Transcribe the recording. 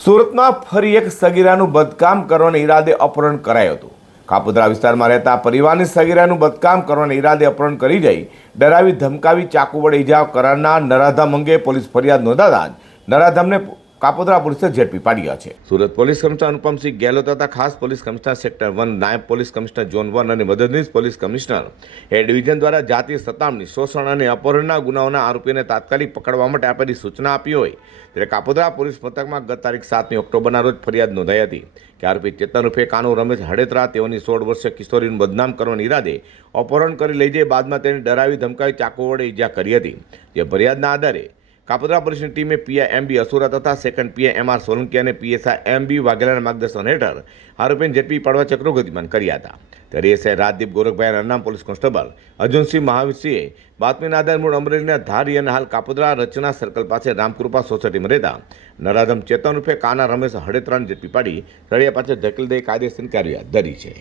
સુરતમાં ફરી એક સગીરાનું બદકામ કરવાના ઈરાદે અપહરણ કરાયું હતું। કાપોદ્રા વિસ્તારમાં રહેતા પરિવારની સગીરાનું બદકામ કરવાના ઈરાદે અપહરણ કરી જઈ ડરાવી ધમકાવી ચાકુ વડે ઈજા કરનાર નરાધમ અંગે પોલીસ ફરિયાદ નોંધાતા જ નરાધમને કાપોદ્રા પોલીસે ઝડપી પાડ્યા છે। સુરત પોલીસ કમિશનર અનુપમસિંહ ગેહલોત તથા ખાસ પોલીસ કમિશનર સેક્ટર 1, નાયબ પોલીસ કમિશનર ઝોન 1 અને મદદનીશ પોલીસ કમિશનર એ ડિવિઝન દ્વારા જાતીય સતામણી, શોષણ અને અપહરણના ગુનાઓના આરોપીઓને તાત્કાલિક પકડવા માટે આપેલી સૂચના આપી હોય ત્યારે કાપોદ્રા પોલીસ મથકમાં ગત તારીખ 7 ઓક્ટોબરના રોજ ફરિયાદ નોંધાઈ હતી કે આરોપી ચેતન ઉર્ફે કાનુ રમેશ હડેત્રા તેઓની 16 વર્ષીય કિશોરીનું બદનામ કરવાના ઈરાદે અપહરણ કરી લઈ જઈ બાદમાં તેને ડરાવી ધમકાવી ચાકુ વડે ઈજા કરી હતી। જે ફરિયાદના આધારે કાપોદ્રા પોલીસની ટીમે પીઆઈ એમબી અસુરા તથા સેકન્ડ પીઆઈ એમઆર સોલંકી અને પીએસઆઈ એમબી વાઘેલાના માર્ગદર્શન હેઠળ આરોપીને ઝડપી પાડવા ચક્રો ગતિમાન કર્યા હતા। ત્યારે એસઆઈ રાજદીપ ગોરખભાઈ અને અનામ પોલીસ કોન્સ્ટેબલ અર્જુનસિંહ મહાવીરસિંહે બાતમીના આધારે મૂળ અમરેલીના ધારી અને હાલ કાપોદ્રા રચના સર્કલ પાસે રામકૃપા સોસાયટીમાં રહેતા નરાધમ ચેતન ઉર્ફે કાના રમેશ હડેત્રાને ઝડપી પાડી રળિયા પાછળ ધકેલી દઈ કાયદેસરની કાર્યવાહી હાથ ધરી છે।